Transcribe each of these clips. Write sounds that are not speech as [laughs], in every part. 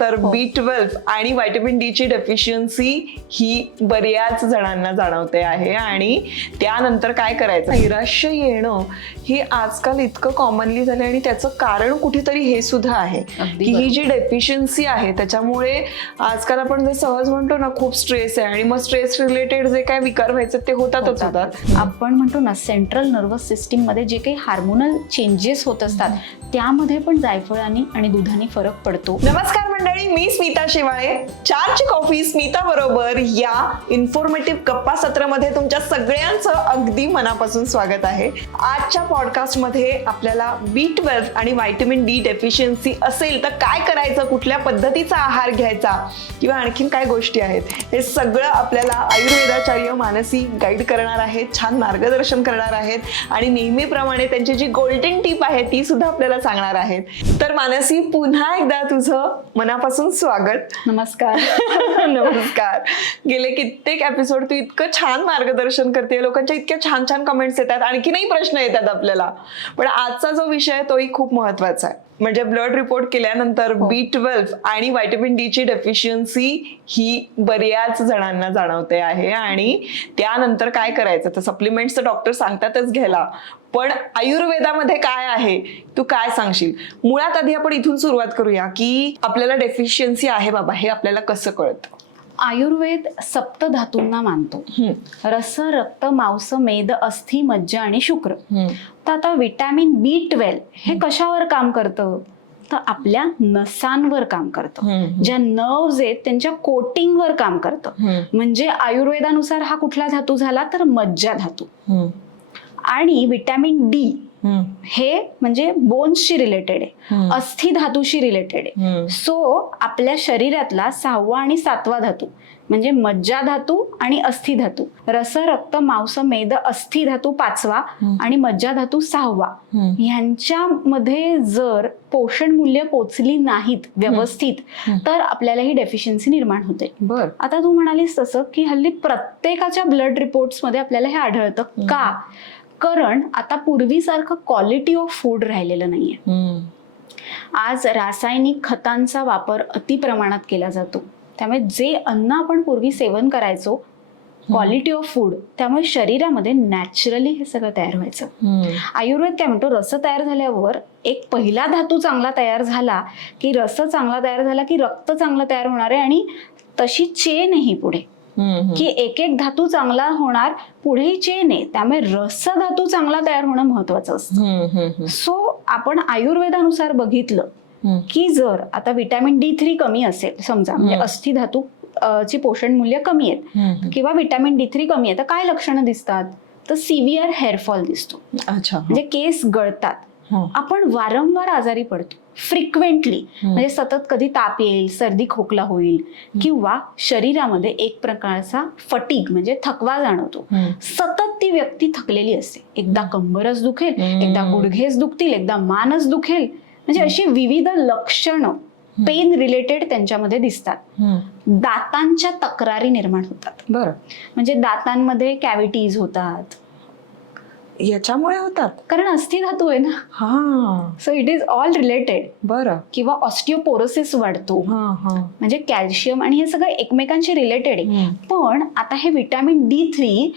तर B twelve आणि vitamin D ची डेफिशियन्सी ही बऱ्याच जणांना जाणवते आहे. आणि त्यानंतर काय करायचं? नैराश्य येणं हे आजकाल इतकं कॉमनली झालं आणि त्याचं कारण कुठेतरी हे सुद्धा आहे. की ही. जी डेफिशियन्सी आहे त्याच्यामुळे आजकाल आपण जे सहज म्हणतो ना खूप स्ट्रेस आहे आणि मग स्ट्रेस रिलेटेड जे काय विकार व्हायचे ते होतातच होतात. आपण म्हणतो ना सेंट्रल नर्वस सिस्टीममध्ये जे काही हार्मोनल चेंजेस होत असतात त्यामध्ये पण जायफळाने आणि दुधाने फरक पडतो. नमस्कार मंडळी मी स्मिता शिवाळे चारची कॉफी स्मिता बरोबर या इन्फॉर्मेटिव्ह गप्पा सत्रामध्ये तुमच्या सगळ्यांचं अगदी मनापासून स्वागत आहे. आजच्या पॉडकास्टमध्ये आपल्याला बी ट्वेल्व आणि व्हायटमिन डी डेफिशियन्सी असेल तर काय करायचं कुठल्या पद्धतीचा आहार घ्यायचा किंवा आणखीन काय गोष्टी आहेत हे सगळं आपल्याला आयुर्वेदाचार्य मानसी गाईड करणार आहेत छान मार्गदर्शन करणार आहेत आणि नेहमीप्रमाणे त्यांची जी गोल्डन टीप आहे ती सुद्धा आपल्याला सांगणार आहेत. तर मानसी पुन्हा एकदा तुझं मना मनापासून स्वागत. नमस्कार. [laughs] नमस्कार. गेले कित्येक एपिसोड तू इतकं छान मार्गदर्शन करते लोकांच्या इतक्या छान छान कमेंट्स येतात. आणखीनही प्रश्न येतात आपल्याला. पण आजचा जो विषय आहे तोही खूप महत्त्वाचा आहे. म्हणजे ब्लड रिपोर्ट केल्यानंतर बी ट्वेल्व आणि व्हायटमिन डी ची डेफिशियन्सी ही बऱ्याच जणांना जाणवते आहे. आणि त्यानंतर काय करायचं? तर सप्लिमेंट्स तर डॉक्टर सांगतातच घ्यायला. पण आयुर्वेदामध्ये काय आहे तू काय सांगशील? मुळात आधी आपण इथून सुरुवात करूया की आपल्याला डेफिशियन्सी आहे बाबा हे आपल्याला कसं कळतं? आयुर्वेद सप्त धातूंना मानतो. रस रक्त मांस मेद अस्थि मज्जा आणि शुक्र. तर आता विटॅमिन बी ट्वेल्व हे कशावर काम करतं? तर आपल्या नसांवर काम करतं. ज्या नर्व्स आहेत त्यांच्या कोटिंगवर काम करतं. म्हणजे आयुर्वेदानुसार हा कुठला धातू झाला तर मज्जा धातू. आणि विटॅमिन डी हे म्हणजे बोन्सशी रिलेटेड आहे. अस्थि धातूशी रिलेटेड आहे. सो आपल्या शरीरातला सहावा आणि सातवा धातू म्हणजे मज्जा धातू आणि अस्थि धातू रस रक्त मांस मेद अस्थि धातू पाचवा आणि मज्जा धातू सहावा. ह्यांच्यामध्ये जर पोषण मूल्य पोचली नाहीत व्यवस्थित तर आपल्याला ही डेफिशियन्सी निर्माण होते. बर. आता तू म्हणालीस तसं की हल्ली प्रत्येकाच्या ब्लड रिपोर्ट्समध्ये आपल्याला हे आढळतं का? कारण आता पूर्वीसारखं क्वालिटी ऑफ फूड राहिलेलं नाहीये. आज रासायनिक खतांचा वापर अति प्रमाणात केला जातो. त्यामुळे जे अन्न आपण पूर्वी सेवन करायचो क्वालिटी ऑफ फूड त्यामुळे शरीरामध्ये नॅचरली हे सगळं तयार व्हायचं. आयुर्वेद काय म्हणतो रस तयार झाल्यावर एक पहिला धातू चांगला तयार झाला की रस चांगला तयार झाला की रक्त चांगलं तयार होणार आहे आणि तशी चेन ही पुढे. की एक एक धातू चांगला होणार पुढेही चेन आहे त्यामुळे रस धातू चांगला तयार होणं महत्वाचं असतं. सो आपण आयुर्वेदानुसार बघितलं की जर आता विटॅमिन डी थ्री कमी असेल समजा म्हणजे. अस्थि धातू ची पोषण मूल्य कमी आहेत. किंवा विटॅमिन डी थ्री कमी आहे तर काय लक्षणं दिसतात? तर सिव्हिअर हेअरफॉल दिसतो. अच्छा म्हणजे केस गळतात. आपण वारंवार आजारी पडतो. फ्रिक्वेंटली म्हणजे सतत कधी ताप येईल सर्दी खोकला होईल किंवा शरीरामध्ये एक प्रकारचा फटीक म्हणजे थकवा जाणवतो. सतत ती व्यक्ती थकलेली असते. एकदा कंबरच दुखेल. एकदा गुडघेच दुखतील एकदा मानच दुखेल. म्हणजे अशी विविध लक्षणं पेन रिलेटेड त्यांच्यामध्ये दिसतात. दातांच्या तक्रारी निर्माण होतात. बर. म्हणजे दातांमध्ये कॅव्हिटीज होतात. याच्यामुळे होतात. कारण अस्थिधातू आहे ना. हा. So it is all related बर. किंवा ऑस्टिओपोरोसिस वाढतो. हा हा. म्हणजे कॅल्शियम आणि हे सगळं एकमेकांशी रिलेटेड आहे. हम्म. पण आता हे विटॅमिन डी थ्री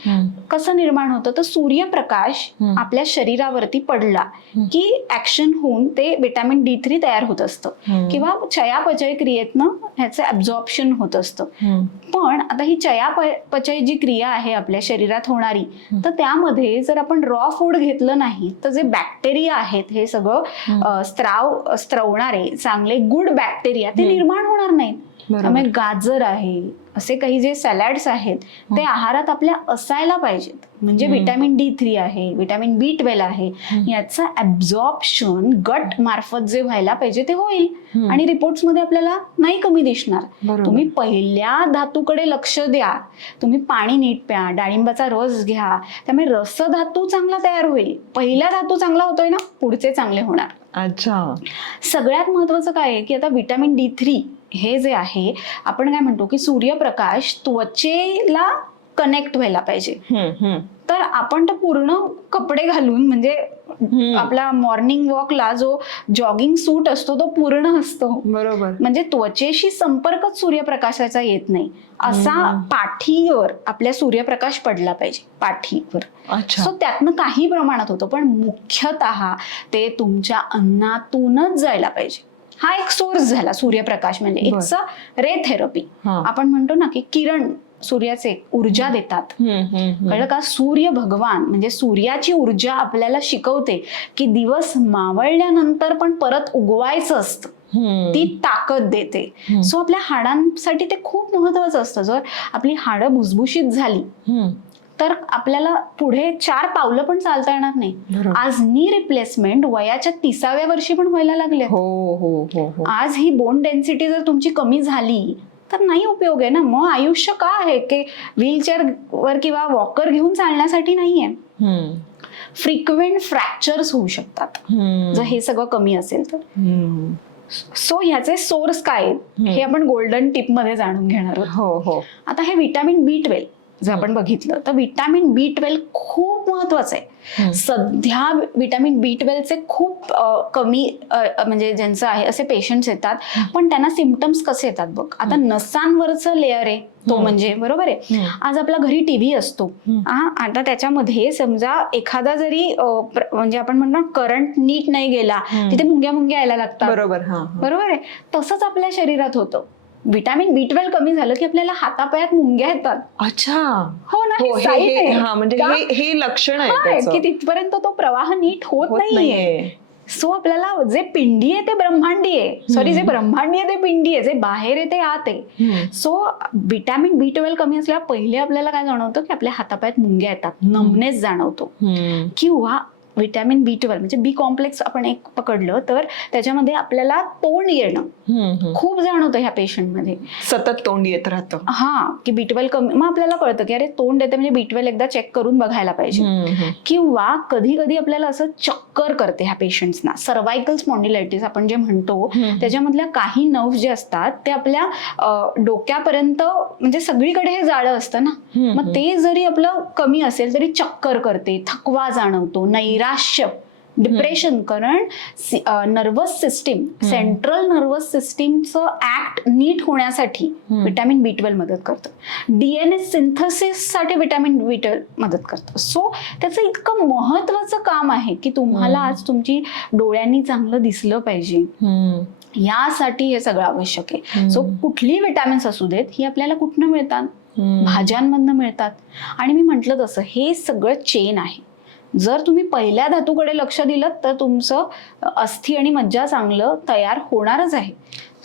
कसं निर्माण होतं? तर सूर्यप्रकाश हम्म. आपल्या शरीरावरती पडला हम्म. की ऍक्शन होऊन ते विटॅमिन डी थ्री तयार होत असतं. किंवा चयापचय क्रियेतनं ह्याचं ऍब्झॉर्प्शन होत असतं. पण आता ही चयापचय जी क्रिया आहे आपल्या शरीरात होणारी तर त्यामध्ये जर आपण रॉ फूड घेतलं नाही तर जे बॅक्टेरिया आहेत हे सगळं स्त्राव स्त्रवणारे चांगले गुड बॅक्टेरिया ते. निर्माण होणार नाहीत. त्यामुळे गाजर आहे असे काही जे सॅलॅड्स आहेत ते आहारात आपल्या असायला पाहिजेत. म्हणजे. विटॅमिन डी थ्री आहे विटॅमिन बी ट्वेल्व आहे. याचं ऍब्झॉर्प्शन गट मार्फत जे व्हायला पाहिजे ते होईल. आणि रिपोर्ट्समध्ये आपल्याला नाही कमी दिसणार. तुम्ही पहिल्या धातूकडे लक्ष द्या. तुम्ही पाणी नीट प्या डाळिंबाचा रस घ्या. त्यामुळे रस धातू चांगला तयार होईल. पहिला धातू चांगला होतोय ना पुढचे चांगले होणार. अच्छा. सगळ्यात महत्वाचं काय आहे की आता विटॅमिन डी थ्री हे जे आहे आपण काय म्हणतो की सूर्यप्रकाश त्वचेला कनेक्ट व्हायला पाहिजे. तर आपण तर पूर्ण कपडे घालून म्हणजे. आपला मॉर्निंग वॉकला जो जॉगिंग सूट असतो तो पूर्ण असतो. बरोबर. म्हणजे त्वचेशी संपर्कच सूर्यप्रकाशाचा येत नाही. असा. पाठीवर आपल्या सूर्यप्रकाश पडला पाहिजे पाठीवर. अच्छा. सो त्यातनं काही प्रमाणात होतं पण मुख्यतः ते तुमच्या अन्नातूनच जायला पाहिजे. हा एक सोर्स झाला सूर्यप्रकाश म्हणजे. It's a ray therapy. आपण म्हणतो ना की किरण सूर्याचे ऊर्जा देतात. कळलं का सूर्य भगवान म्हणजे सूर्याची ऊर्जा आपल्याला शिकवते की दिवस मावळल्यानंतर पण परत उगवायचं असतं. ती ताकद देते. सो आपल्या हाडांसाठी ते खूप महत्वाचं असतं जर आपली हाडं भुसभुशीत झाली. तर आपल्याला पुढे चार पावलं पण चालता येणार नाही. आज नी रिप्लेसमेंट वयाच्या तिसाव्या वर्षी पण व्हायला लागले हो हो हो हो. आज ही बोन डेन्सिटी जर तुमची कमी झाली तर नाही उपयोग आहे ना? मग आयुष्य का आहे? की व्हीलचेअर वर किंवा वॉकर घेऊन चालण्यासाठी नाहीये. फ्रिक्वेंट फ्रॅक्चर्स होऊ शकतात. जर हे सगळं कमी असेल तर. सो ह्याचे सोर्स काय हे आपण गोल्डन टिपमध्ये जाणून घेणार आहोत. हो हो. आता हे विटॅमिन बी ट्वेल्व जर आपण बघितलं तर विटॅमिन बी ट्वेल्व खूप महत्वाचं आहे. सध्या विटॅमिन बी ट्वेल्वचे खूप कमी म्हणजे ज्यांचं आहे असे पेशंट्स येतात पण त्यांना सिमटम्स कसे येतात बघ आता नसांवरचं लेअर आहे तो. म्हणजे बरोबर आहे. आज आपला घरी टीव्ही असतो. हा आता त्याच्यामध्ये समजा एखादा जरी म्हणजे आपण म्हणतो करंट नीट नाही गेला. तिथे मुंग्या मुंग्या यायला लागतात बरोबर. बरोबर आहे तसंच आपल्या शरीरात होतं विटॅमिन बी ट्वेल्व कमी झालं की आपल्याला हातापायात मुंग्या येतात अच्छा हो ना हो ही हे हे. हा म्हणजे? हे हे लक्षण आहे त्याचं. की तिथपर्यंत तो प्रवाह नीट होत होत नाहीये नाहीये. सो आपल्याला जे पिंडी आहे ते ब्रह्मांडी आहे सॉरी जे ब्रह्मांडी आहे ते पिंडी आहे जे बाहेर आहे ते आत आहे हम्म. सो विटॅमिन बी ट्वेल्व कमी असल्यावर पहिले आपल्याला काय जाणवतं की आपल्या हातापायात मुंग्या येतात नमनेस जाणवतो हम्म. किंवा विटॅमिन बी ट्वेल्व म्हणजे बी कॉम्प्लेक्स आपण एक पकडलं तर त्याच्यामध्ये आपल्याला तोंड येणं. खूप जाणवतं ह्या पेशंटमध्ये सतत तोंड येत राहतं. हा की बी ट्वेल्व कमी मग आपल्याला कळतं की अरे तोंड येते म्हणजे बी ट्वेल्व एकदा चेक करून बघायला पाहिजे. किंवा कधी कधी आपल्याला असं चक्कर करते ह्या पेशंट्सना सर्वायकल स्पॉन्डिलायटिस आपण जे म्हणतो. त्याच्यामधल्या काही नर्व्ह जे असतात ते आपल्या डोक्यापर्यंत म्हणजे सगळीकडे हे जाळं असतं ना. मग ते जरी आपलं कमी असेल तरी चक्कर करते थकवा जाणवतो नैराश्य डिप्रेशन कारण नर्वस सिस्टीम सेंट्रल नर्वस सिस्टीमचं ऍक्ट नीट होण्यासाठी. विटॅमिन बी ट्वेल्व मदत करतं डीएनए सिंथसिससाठी विटॅमिन बी ट्वेल्व मदत करतं सो त्याचं इतकं महत्वाचं काम आहे की तुम्हाला. आज तुमची डोळ्यांनी चांगलं दिसलं पाहिजे. यासाठी हे सगळं आवश्यक आहे. सो कुठली विटॅमिन्स असू देत ही आपल्याला कुठनं मिळतात. भाज्यांमधनं मिळतात आणि मी म्हटलं तसं हे सगळं चेन आहे जर तुम्ही पहिल्या धातूकडे लक्ष दिलं तर तुमचं अस्थि आणि मज्जा चांगलं तयार होणारच आहे.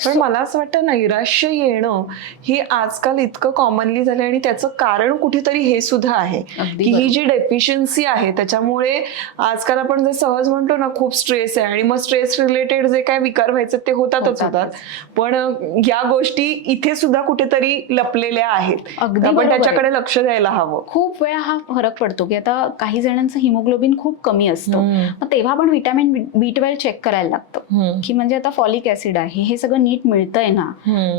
पण मला असं वाटतं नैराश्य येणं हे आजकाल इतकं कॉमनली झालं आणि त्याचं कारण कुठेतरी हे सुद्धा आहे की ही. जी डेफिशियन्सी आहे त्याच्यामुळे आजकाल आपण जे सहज म्हणतो ना खूप स्ट्रेस आहे आणि मग स्ट्रेस रिलेटेड जे काय विकार व्हायचे ते होतातच. होतात पण या गोष्टी इथे सुद्धा कुठेतरी लपलेल्या आहेत अगदी आपण. त्याच्याकडे लक्ष द्यायला हवं खूप वेळा हा फरक पडतो की आता काही जणांचं हिमोग्लोबिन खूप कमी असतं तेव्हा पण विटॅमिन बी ट्वेल्व चेक करायला लागतं. की म्हणजे आता फॉलिक ऍसिड आहे हे सगळं नीट मिळतंय ना.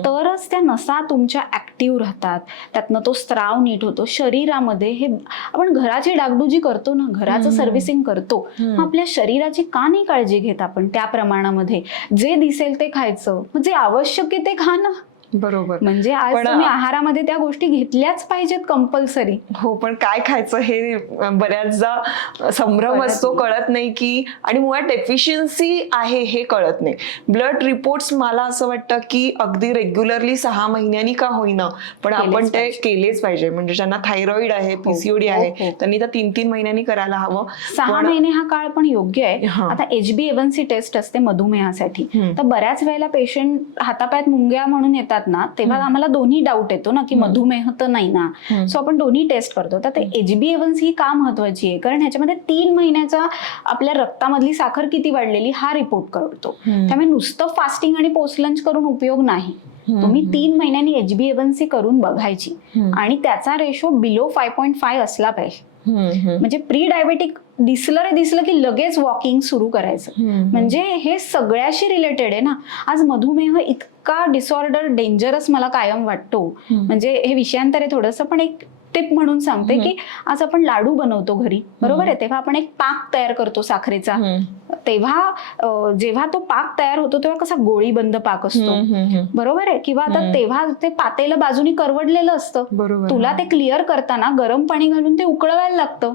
तरच त्या नसा तुमच्या ऍक्टिव्ह राहतात. त्यातनं तो स्त्राव नीट होतो. शरीरामध्ये हे आपण घराची डागडुजी करतो ना घराचं. सर्व्हिसिंग करतो. आपल्या शरीराची का नाही काळजी घेत आपण त्या प्रमाणामध्ये? जे दिसेल ते खायचं. जे आवश्यक आहे ते खा ना. बरोबर म्हणजे आज तुम्ही आहारामध्ये त्या गोष्टी घेतल्याच पाहिजेत कंपल्सरी हो पण काय खायचं हे बऱ्याचदा संभ्रम असतो. कळत नाही की आणि मुळात डेफिशियन्सी आहे हे कळत नाही ब्लड रिपोर्ट्स मला असं वाटतं की अगदी रेग्युलरली सहा महिन्यांनी का होईना पण आपण ते. केलेच पाहिजे म्हणजे ज्यांना थायरॉइड आहे पीसीओडी हो, आहे हो. त्यांनी तर तीन तीन महिन्यांनी करायला हवं सहा महिने हा काळ पण योग्य आहे हा. आता एच बी एव्हनसी टेस्ट असते मधुमेहासाठी. तर बऱ्याच वेळेला पेशंट हातापायात मुंग्या म्हणून येतात ना तेव्हा आम्हाला दोन्ही डाऊट येतो ना की. मधुमेह तर नाही ना. सो आपण दोन्ही टेस्ट करतो तर ते एच बी एव्हन्सी ही का महत्वाची आहे कारण ह्याच्यामध्ये तीन महिन्याचा आपल्या रक्तामधली साखर किती वाढलेली हा रिपोर्ट करतो. त्यामुळे नुसतं फास्टिंग आणि पोस्ट लंच करून उपयोग नाही. तुम्ही तीन महिन्यांनी एच बी एव्हन्सी करून बघायची. आणि त्याचा ratio below five point five असला पाहिजे. म्हणजे प्री डायबेटिक दिसलं रे दिसलं की लगेच वॉकिंग सुरू करायचं. म्हणजे हे सगळ्याशी रिलेटेड आहे ना. आज मधुमेह इतका डिसऑर्डर डेंजरस मला कायम वाटतो. म्हणजे हे विषयांतर आहे थोडंसं पण एक टिप म्हणून सांगते. की आज आपण लाडू बनवतो घरी. बरोबर आहे? तेव्हा आपण एक पाक तयार करतो साखरेचा. तेव्हा जेव्हा तो पाक तयार होतो तेव्हा कसा गोळीबंद पाक असतो. बरोबर आहे? किंवा आता. तेव्हा ते पातेलं बाजूनी करवडलेलं असतं. तुला ते क्लिअर करताना गरम पाणी घालून ते उकळवायला लागतं.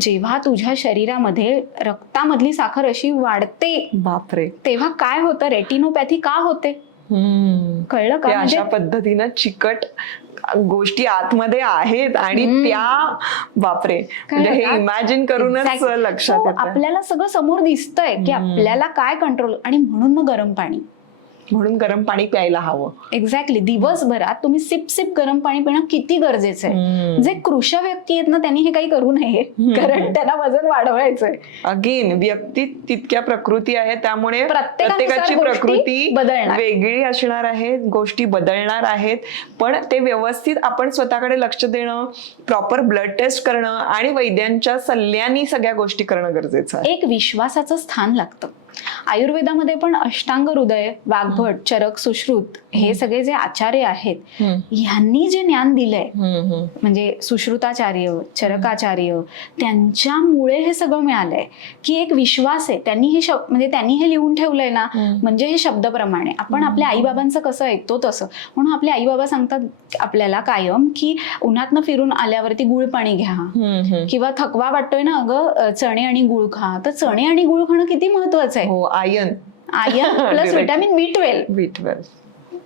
जेव्हा तुझ्या शरीरामध्ये रक्तामधली साखर अशी वाढते बापरे तेव्हा काय होतं रेटिनोपॅथी का होते कळलं का म्हणजे अशा पद्धतीनं चिकट गोष्टी आतमध्ये आहेत आणि. त्या बापरे म्हणजे हे? इमॅजिन करूनच. लक्षात येतं आपल्याला सगळं समोर दिसतंय की. आपल्याला काय कंट्रोल आणि म्हणून मग गरम पाणी म्हणून गरम पाणी प्यायला हवं. एक्झॅक्टली दिवसभरात तुम्ही सिप सिप गरम पाणी पिणं किती गरजेचं आहे. जे कृश व्यक्ती आहेत ना त्यांनी हे काही करू नये. कारण त्यांना वजन वाढवायचंय. अगेन व्यक्ती तितक्या प्रकृती आहे त्यामुळे प्रत्येकाची प्रकृती बदलणार. वेगळी असणार आहे गोष्टी बदलणार आहेत. पण ते व्यवस्थित आपण स्वतःकडे लक्ष देणं प्रॉपर ब्लड टेस्ट करणं आणि वैद्यांच्या सल्ल्यानी सगळ्या गोष्टी करणं गरजेचं आहे. एक विश्वासाचं स्थान लागतं. आयुर्वेदामध्ये पण अष्टांग हृदय वाघभट चरक सुश्रुत हे सगळे जे आचार्य आहेत ह्यांनी जे ज्ञान दिलंय म्हणजे सुश्रुताचार्य चरकाचार्य त्यांच्यामुळे हे सगळं मिळालंय. की एक विश्वास आहे त्यांनी हे शब्द म्हणजे त्यांनी हे लिहून ठेवलंय ना म्हणजे हे शब्दप्रमाणे. आपण आपल्या आईबाबांचं कसं ऐकतो तसं. म्हणून आपले आईबाबा सांगतात आपल्याला कायम की उन्हातनं फिरून आल्यावरती गुळ पाणी घ्या. किंवा थकवा वाटतोय ना अगं चणे आणि गुळ खा. तर चणे आणि गुळ खाणं किती महत्वाचं आहे? हो iron. Iron [laughs] plus. Vitamin B twelve. B twelve.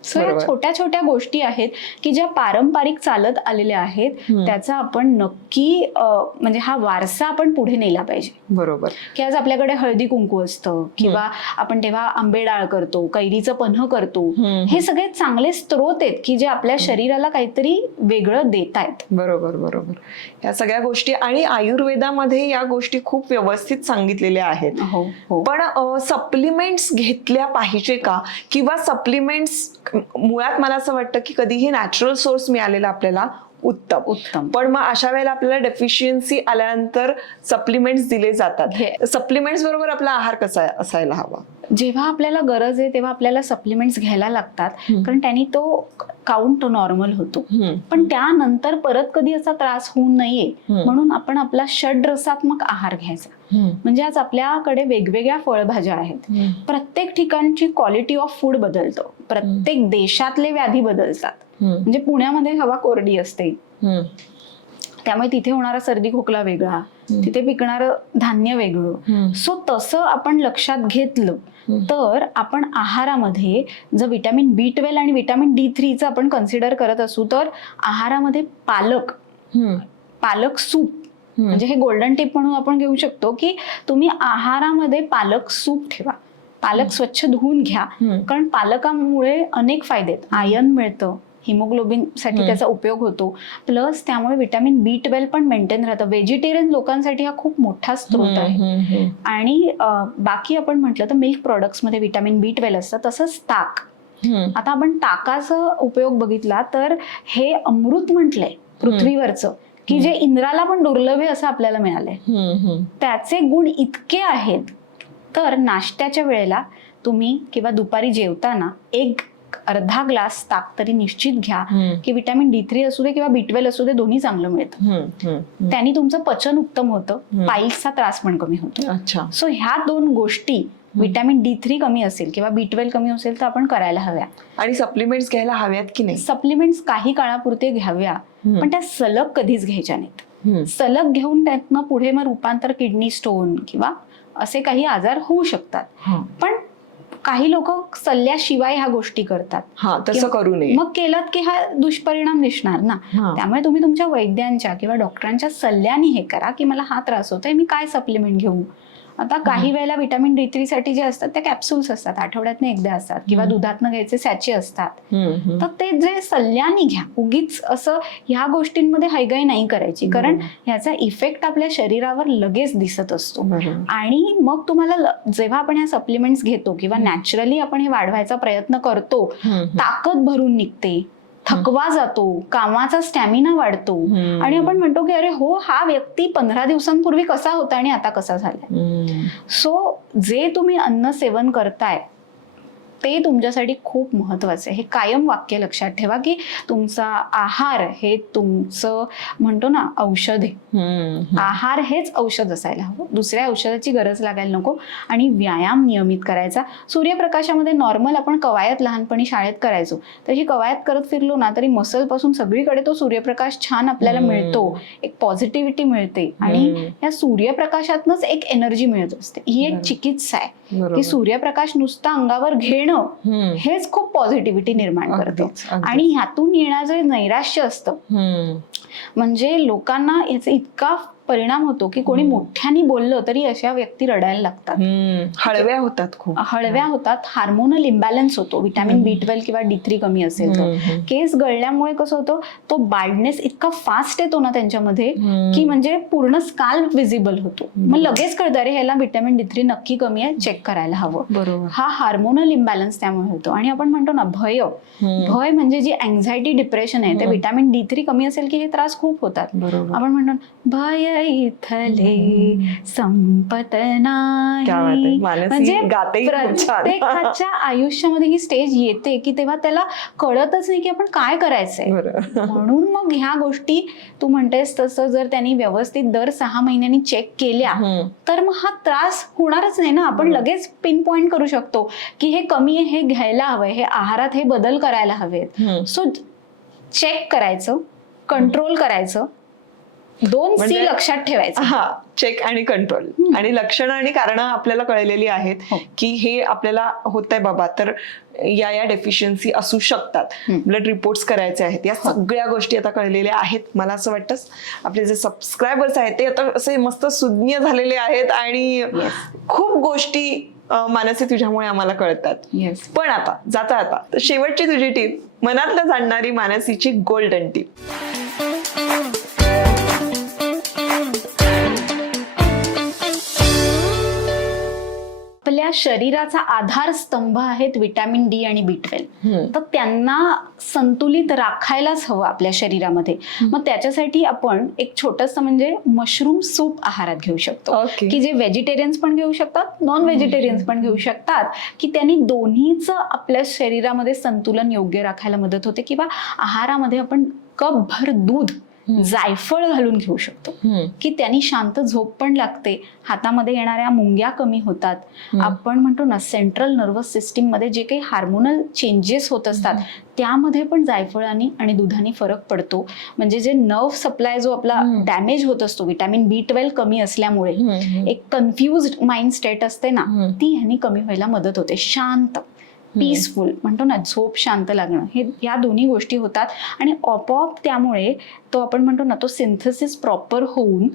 So या. छोट्या छोट्या गोष्टी आहेत की ज्या पारंपरिक चालत आलेल्या आहेत. त्याचा आपण नक्की म्हणजे हा वारसा आपण पुढे नेला पाहिजे. बरोबर. की आज आपल्याकडे हळदी कुंकू असतं किंवा आपण तेव्हा आंबे डाळ करतो कैरीचं पन्ह करतो. हे सगळे चांगले स्त्रोत आहेत की जे आपल्या शरीराला काहीतरी वेगळं देत आहेत बरोबर बरोबर. या सगळ्या गोष्टी आणि आयुर्वेदामध्ये या गोष्टी खूप व्यवस्थित सांगितलेल्या आहेत. हो हो. पण सप्लिमेंट्स घेतल्या पाहिजे का? किंवा सप्लिमेंट्स मुळात मला असं वाटतं की कधीही नॅचरल सोर्स मिळालेला आपल्याला उत्तम. उत्तम. पण मग अशा वेळेला आपल्याला डेफिशियन्सी आल्यानंतर सप्लिमेंट्स दिले जातात. हे- सप्लिमेंट्स बरोबर आपला आहार कसा असायला हवा? जेव्हा आपल्याला गरज आहे तेव्हा आपल्याला सप्लिमेंट्स घ्यायला लागतात. कारण त्यांनी तो काउंट नॉर्मल होतो. पण त्यानंतर परत कधी असा त्रास होऊ नये. म्हणून आपण आपला षड्रसात्मक आहार घ्यायचा. म्हणजे आज आपल्याकडे वेगवेगळ्या फळभाज्या आहेत. प्रत्येक ठिकाणची क्वालिटी ऑफ फूड बदलतं. प्रत्येक देशातले व्याधी बदलतात. म्हणजे पुण्यामध्ये हवा कोरडी असते. त्यामुळे तिथे होणारा सर्दी खोकला वेगळा तिथे पिकणारं धान्य वेगळं. सो तसं आपण लक्षात घेतलं तर आपण आहारामध्ये जर विटॅमिन बी ट्वेल्व आणि विटॅमिन डी थ्रीचं आपण कन्सिडर करत असू तर आहारामध्ये पालक पालक सूप म्हणजे हे गोल्डन टिप म्हणून आपण घेऊ शकतो की तुम्ही आहारामध्ये पालक सूप ठेवा. पालक स्वच्छ धुवून घ्या. कारण पालकामुळे अनेक फायदे आहेत. आयर्न मिळतं हिमोग्लोबिनसाठी. त्याचा उपयोग होतो. प्लस त्यामुळे विटॅमिन बी ट्वेल्व पण मेंटेन राहतं. व्हेजिटेरियन लोकांसाठी हा खूप मोठा स्त्रोत आहे. आणि बाकी आपण म्हटलं तर मिल्क प्रोडक्ट्समध्ये विटॅमिन बी ट्वेल्व असतं. तसंच ताक. आता आपण ताकाचा उपयोग बघितला तर हे अमृत म्हटलंय पृथ्वीवरचं की जे इंद्राला पण दुर्लभ आहे असं आपल्याला मिळालंय. त्याचे गुण इतके आहेत. तर नाश्त्याच्या वेळेला तुम्ही किंवा दुपारी जेवताना एक अर्धा ग्लास ताक तरी निश्चित घ्या की विटॅमिन डी थ्री असू दे किंवा बी ट्वेल्व असू दे दोन्ही चांगलं मिळतं. त्यांनी तुमचं पचन उत्तम होतं. पाईल्सचा त्रास पण कमी होतो. अच्छा. सो ह्या दोन गोष्टी विटॅमिन डी थ्री कमी असेल किंवा बी ट्वेल्व कमी असेल तर आपण करायला हव्या. आणि सप्लिमेंट्स घ्यायला हव्यात की नाही? सप्लिमेंट्स काही काळापुरते घ्याव्या पण त्या सलग कधीच घ्यायच्या नाहीत. सलग घेऊन त्यातनं पुढे मग रूपांतर किडनी स्टोन किंवा असे काही आजार होऊ शकतात. पण काही लोक सल्ल्याशिवाय ह्या गोष्टी करतात. हा तसं करू नये. मग केलं की हा दुष्परिणाम दिसणार ना. त्यामुळे तुम्ही तुमच्या वैद्यांच्या किंवा डॉक्टरांच्या सल्ल्याने हे करा की मला हा त्रास होतोय मी काय सप्लिमेंट घेऊ? आता काही वेळेला विटॅमिन डी थ्री साठी जे असतात ते कॅप्सूल्स असतात आठवड्यातनं एकदा असतात किंवा. दुधातनं घ्यायचे सॅचे असतात. तर ते जे सल्ल्याने घ्या उगीच असं ह्या गोष्टींमध्ये हैगाई नाही करायची कारण. ह्याचा इफेक्ट आपल्या शरीरावर लगेच दिसत असतो. आणि मग तुम्हाला जेव्हा आपण ह्या सप्लिमेंट्स घेतो किंवा. नॅचरली आपण हे वाढवायचा प्रयत्न करतो ताकद भरून निघते थकवा जातो कामाचा स्टॅमिना वाढतो. आणि आपण म्हणतो की अरे हो हा व्यक्ती पंधरा दिवसांपूर्वी कसा होता आणि आता कसा झालाय हम्म. सो जे तुम्ही अन्न सेवन करताय ते तुमच्यासाठी खूप महत्वाचं आहे. हे कायम वाक्य लक्षात ठेवा की तुमचा आहार हे तुमचं म्हणतो ना औषध आहे. आहार हेच औषध असायला हवं. दुसऱ्या औषधाची गरज लागायला नको आणि व्यायाम नियमित करायचा. सूर्यप्रकाशामध्ये नॉर्मल आपण कवायत लहानपणी शाळेत करायचो. तशी कवायत करत फिरलो ना तरी मसलपासून सगळीकडे तो सूर्यप्रकाश छान आपल्याला. मिळतो. एक पॉझिटिव्हिटी मिळते आणि. या सूर्यप्रकाशातनच एक एनर्जी मिळत असते. ही एक. चिकित्सा आहे. की सूर्यप्रकाश नुसता अंगावर घेणं हम्म. हेच खूप पॉझिटिव्हिटी निर्माण करतं. आणि ह्यातून येणारं जे नैराश्य असतं. म्हणजे लोकांना याचा इतका परिणाम होतो की कोणी. मोठ्याने बोललं तरी अशा व्यक्ती रडायला लागतात. हळव्या होतात खूप हळव्या होतात हार्मोनल इम्बॅलन्स होतो विटॅमिन बी ट्वेल्व किंवा डी थ्री कमी असेल तर. केस गळल्यामुळे कसं होतं तो बाल्डनेस इतका फास्ट येतो ना त्यांच्यामध्ये. की म्हणजे पूर्ण स्काल विजिबल होतो मग. लगेच कळतं अरे ह्याला विटॅमिन डी थ्री नक्की कमी आहे चेक करायला हवं बरोबर हा हार्मोनल इम्बॅलन्स त्यामुळे होतो आणि आपण म्हणतो ना भय. भय म्हणजे जी अँझायटी डिप्रेशन आहे ते. विटॅमिन डी थ्री कमी असेल की हे त्रास खूप होतात बरोबर आपण म्हणतो ना, भय इथले संपत नाही म्हणजे. प्रत्येकाच्या आयुष्यामध्ये ही स्टेज येते की तेव्हा त्याला कळतच नाही की आपण काय करायचंय म्हणून मग ह्या गोष्टी तू म्हणतेस तसं जर त्यांनी व्यवस्थित दर सहा महिन्यांनी चेक केल्या. तर मग हा त्रास होणारच नाही ना आपण. लगेच पिन पॉइंट करू शकतो की हे कमी आहे हे घ्यायला हवंय हे आहारात हे बदल करायला हवेत. सो चेक करायचं कंट्रोल करायचं दोन सी म्हणजे- लक्षात ठेवायचं. हा चेक आणि कंट्रोल. आणि लक्षणं आणि कारण आपल्याला कळलेली आहेत हो. की हे आपल्याला होत आहे बाबा तर या या डेफिशियन्सी असू शकतात. ब्लड रिपोर्ट्स करायचे आहेत. या सगळ्या गोष्टी आता कळलेल्या आहेत. मला असं वाटतं आपले जे सबस्क्रायबर्स आहेत ते आता असे मस्त सुज्ञ झालेले आहेत आणि खूप गोष्टी मानसी तुझ्यामुळे आम्हाला कळतात. येस पण आता जाता आता तर शेवटची तुझी टीप मनातलं जाणणारी मानसीची गोल्डन टीप आपल्या शरीराचा आधारस्तंभ आहेत विटॅमिन डी आणि बी ट्वेल्व. तर त्यांना संतुलित राखायलाच हवं आपल्या शरीरामध्ये. मग त्याच्यासाठी आपण एक छोटस म्हणजे मशरूम सूप आहारात घेऊ शकतो. की जे व्हेजिटेरियन्स पण घेऊ शकतात नॉन व्हेजिटेरियन्स पण घेऊ शकतात की त्यांनी दोन्हीच आपल्या शरीरामध्ये संतुलन योग्य राखायला मदत होते. किंवा आहारामध्ये आपण कपभर दूध हम्म. जायफळ घालून घेऊ शकतो. की त्यांनी शांत झोप पण लागते. हातामध्ये येणाऱ्या मुंग्या कमी होतात. आपण म्हणतो ना सेंट्रल नर्वस सिस्टीममध्ये जे काही हार्मोनल चेंजेस होत असतात त्यामध्ये पण जायफळाने आणि दुधाने फरक पडतो. म्हणजे जे नर्व सप्लाय जो आपला. डॅमेज होत असतो विटॅमिन बी ट्वेल्व कमी असल्यामुळे एक कन्फ्युज माइंड स्टेट असते ना. ती ह्यानी कमी व्हायला मदत होते. शांत. पीसफुल म्हणतो ना झोप शांत लागणं हे या दोन्ही गोष्टी होतात. आणि आपोआप त्यामुळे तो आपण म्हणतो ना तो सिंथसिस प्रॉपर होऊन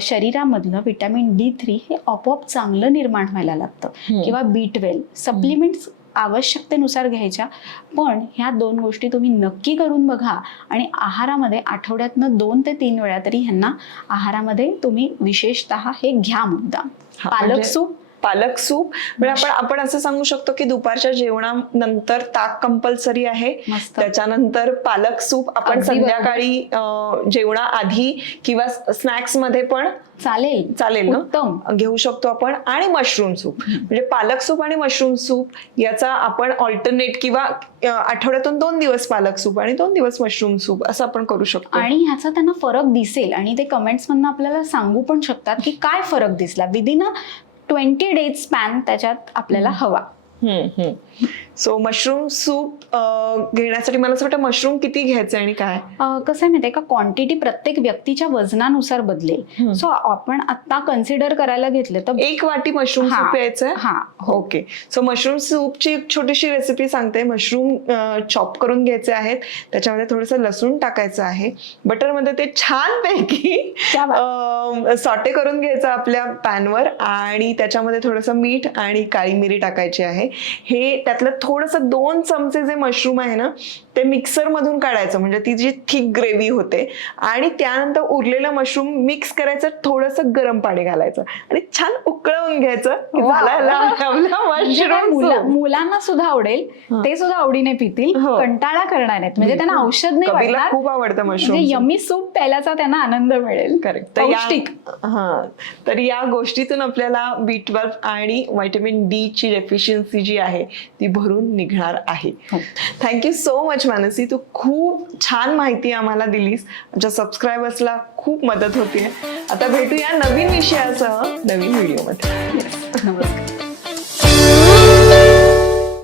शरीरामधलं विटॅमिन डी थ्री हे आपोआप चांगलं निर्माण व्हायला लागतं. किंवा बी ट्वेल्व सप्लिमेंट्स आवश्यकतेनुसार घ्यायच्या पण ह्या दोन गोष्टी तुम्ही नक्की करून बघा. आणि आहारामध्ये आठवड्यातनं दोन ते तीन वेळा तरी ह्यांना आहारामध्ये तुम्ही विशेषतः हे घ्या मुद्दाम. हा, पालक म्हणजे- सूप पालक सूप. म्हणजे आपण आपण असं सांगू शकतो की दुपारच्या जेवणानंतर ताक कंपल्सरी आहे. त्याच्यानंतर पालक सूप आपण. संध्याकाळी अं, जेवणाआधी किंवा स्नॅक्समध्ये पण चालेल. चालेल ना? घेऊ शकतो आपण. आणि मशरूम सूप. म्हणजे पालक सूप आणि मशरूम सूप याचा आपण ऑल्टरनेट किंवा आठवड्यातून दोन दिवस पालक सूप आणि दोन दिवस मशरूम सूप असं आपण करू शकतो. आणि ह्याचा त्यांना फरक दिसेल आणि ते कमेंट्स मधनं आपल्याला सांगू पण शकतात की काय फरक दिसला. Within a twenty days span त्याच्यात आपल्याला हवा. सो मशरूम सूप घेण्यासाठी मला असं वाटतं मशरूम किती घ्यायचं आणि काय? कसं आहे माहितीये का? क्वांटिटी प्रत्येक व्यक्तीच्या वजनानुसार बदलेल. सो आपण आता कन्सिडर करायला घेतलं तर एक वाटी मशरूम. सूप यायचं हा ओके सो मशरूम सूपची एक छोटीशी रेसिपी सांगते. मशरूम चॉप करून घ्यायचे आहेत. त्याच्यामध्ये थोडंसं लसूण टाकायचं आहे. बटरमध्ये ते छानपैकी क्या बात. सॉटे करून घ्यायचं आपल्या पॅनवर आणि त्याच्यामध्ये थोडंसं मीठ आणि काळी मिरी टाकायची आहे. हे त्यातलं थोडंसं दोन चमचे जे मशरूम आहे ना ते मिक्सर मधून काढायचं. म्हणजे ती जी थिक ग्रेव्ही होते. आणि त्यानंतर उरलेलं मशरूम मिक्स करायचं थोडंसं गरम पाणी घालायचं. आणि छान उकळवून घ्यायचं. म्हणजे. मुलांना सुद्धा आवडेल. ते सुद्धा आवडीने पितील. हो. कंटाळा करणार नाहीत. म्हणजे त्यांना. औषध नाही खूप आवडतं मशरूम. यमी सूप प्यायल्याचा त्यांना आनंद मिळेल. करेक्ट तर या हा. तर या गोष्टीतून आपल्याला बी ट्वेल्व आणि व्हायटमिन डी ची डेफिशियन्सी जी आहे ती भरून निघणार आहे. Thank you so much Mansi तू खूप छान माहिती आम्हाला दिलीस. आमच्या सबस्क्रायबर्सला खूप मदत होते आता भेटूया नवीन विषयासह नवीन व्हिडिओमध्ये नमस्कार.